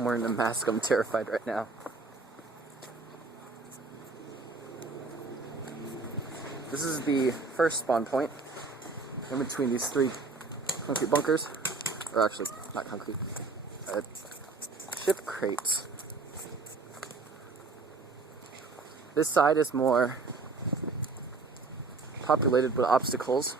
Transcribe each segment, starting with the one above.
I'm wearing a mask. I'm terrified right now. This is the first spawn point in between these three concrete bunkers. Or actually, not concrete. Ship crates. This side is more populated with obstacles.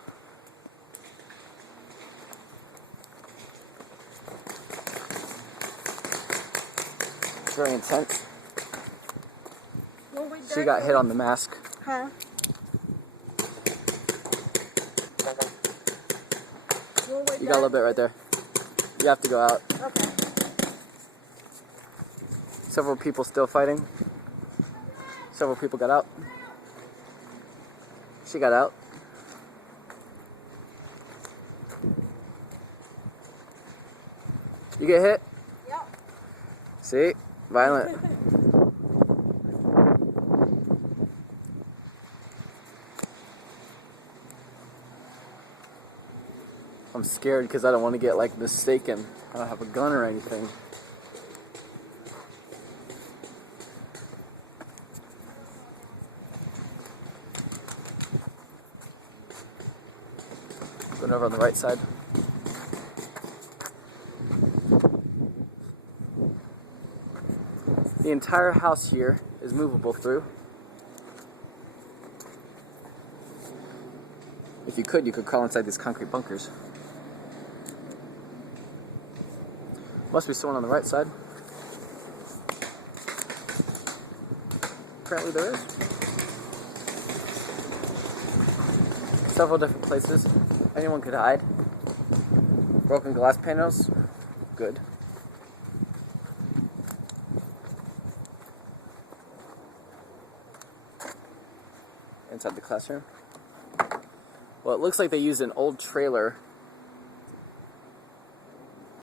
It's very intense. She got hit on the mask. Huh? You got a little bit right there. You have to go out. Okay. Several people still fighting. Several people got out. She got out. You get hit? Yep. See? Violent. I'm scared because I don't want to get like mistaken. I don't have a gun or anything. Going over on the right side. The entire house here is movable through. If you could crawl inside these concrete bunkers. Must be someone on the right side. Apparently there is. Several different places. Anyone could hide. Broken glass panels. Good. Inside the classroom. Well, it looks like they used an old trailer